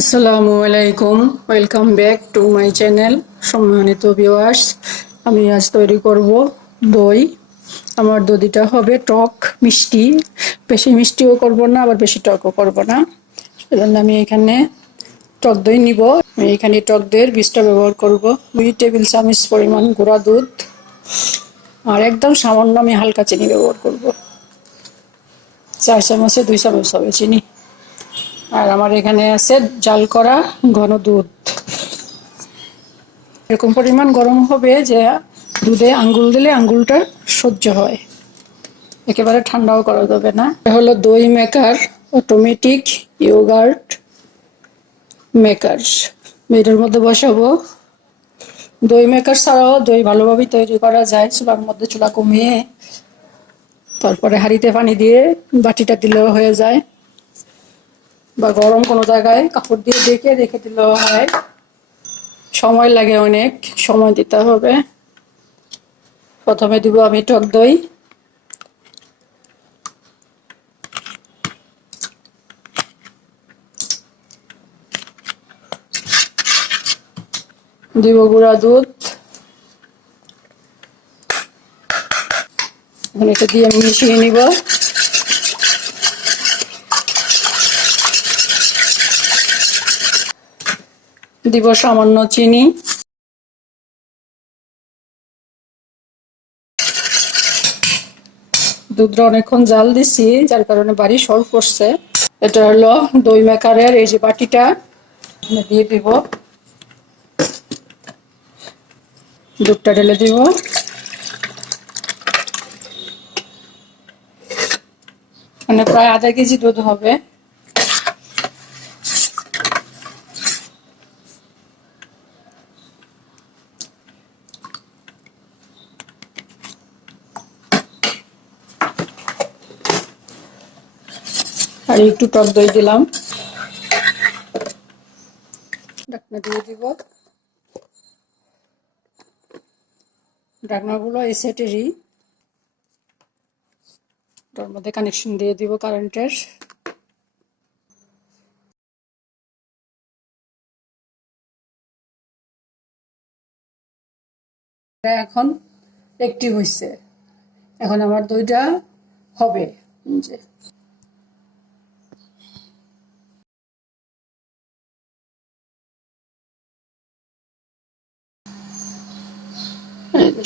আসসালামু আলাইকুম, welcome back to my channel. সম্মানিত ভিউয়ার্স, আমি আজ তৈরি করব দই। আমার দইটা হবে টক মিষ্টি, বেশি মিষ্টিও করব না আবার বেশি টকও করব না। সেজন্য আমি এখানে টক দই নিব। আমি এখানে টক দইয়ের বীজটা ব্যবহার করব। 2 টেবিল চামচ পরিমাণ গুঁড়া দুধ আর একদম সামান্য আমি হালকা চিনি ব্যবহার করব। 4 চামচে 2 চামচ হবে চিনি। আর আমার এখানে আছে জাল করা ঘন দুধ। এরকম পরিমাণ গরম হবে যে দুধে আঙ্গুল দিলে আঙ্গুলটা সহ্য হয়, একেবারে ঠান্ডাও করা যাবে না। এটা হলো দই মেকার, অটোমেটিক ইয়োগার্ট মেকার। এটার মধ্যে বসাবো। দই মেকার ছাড়াও দই ভালোভাবে তৈরি করা যায়। চুলার মধ্যে চুলা কমিয়ে তারপরে হাঁড়িতে পানি দিয়ে বাটিটা দিলেও হয়ে যায়, বা গরম কোনো জায়গায় কাপড় দিয়ে ঢেকে রেখে দিলেও হয়। সময় লাগে, অনেক সময় দিতে হবে। প্রথমে দিব আমি টক দই। দিব গুঁড়া দুধ। এখন এটা দিয়ে আমি মিশিয়ে নিব। দিব সামান্য চিনি। দুধটা অনেকক্ষণ জাল দিছি, যার কারণে বাড়ি সর পড়ছে। এটা হলো দই মেকারের এই যে বাটিটা, দিয়ে দিব। দুধটা ঢেলে দিব। মানে প্রায় আধা কেজি দুধ হবে। আর একটু টক দই দিলাম। ঢাকনা দিয়ে দিব। ঢাকনাগুলো এই সেটেরই, তার মধ্যে কানেকশন দিয়ে দিব কারেন্টের। এখন অ্যাক্টিভ হয়েছে। এখন আমার দইটা হবে। যে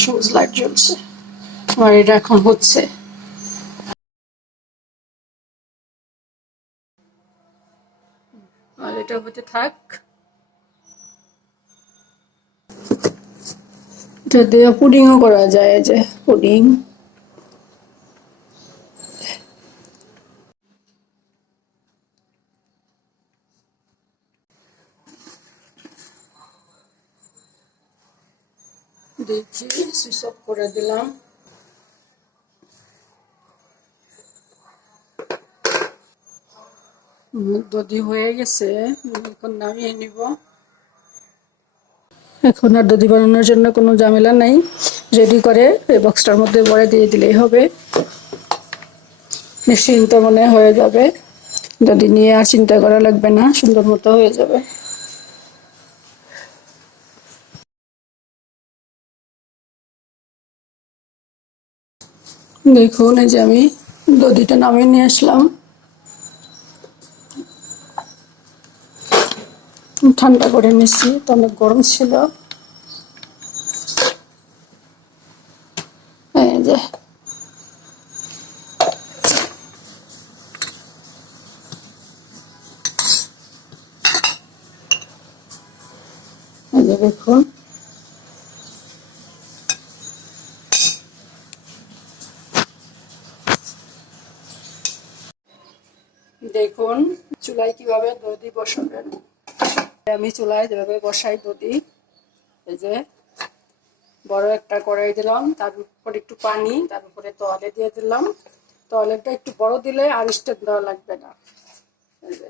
সবুজ লাইট জ্বলছে, আমার এটা এখন হচ্ছে। আর এটা হতে থাক। এটা দিয়ে পুডিংও করা যায়, যে পুডিং। দিচ্ছি, সুইচ অফ করে দিলাম। দধি হয়ে গেছে, এখন নামিয়ে নিব। এখন আর দধি বানানোর জন্য কোনো ঝামেলা নাই। রেডি করে এই বক্সটার মধ্যে ভরে দিয়ে দিলেই হবে। নিশ্চিন্ত মনে হয়ে যাবে। দধি নিয়ে আর চিন্তা করা লাগবে না, সুন্দর মতো হয়ে যাবে। দেখুন, এই যে আমি দধিটা নামিয়ে নিয়ে আসলাম। ঠান্ডা করে নিচ্ছি, তো অনেক গরম ছিল। এই যে দেখুন, দেখুন চুলায় কিভাবে দধি বসাবেন। আমি চুলায় যেভাবে বসাই দধি, এই যে বড় একটা কড়াই দিলাম, তার উপর একটু পানি, তার উপরে তোয়ালে দিয়ে দিলাম। তোয়ালেটা একটু বড় দিলে আর স্টেপ দেওয়া লাগবে না। এই যে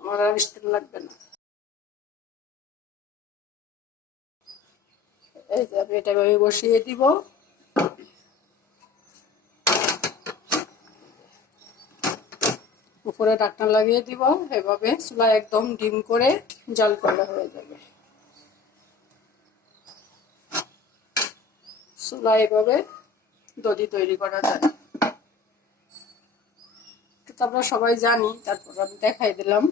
আমার আর স্টেপ লাগবে না। এই যে আমি এটা ভাবে বসিয়ে দিব। উপরে ঢাকনা লাগিয়ে দিব। এভাবে চুলা একদম ডিম করে জাল করলে হয়ে যাবে। চুলা এভাবে দধি তৈরি করা যায়। তো আমরা সবাই জানি, তারপর আমি দেখাই দিলাম।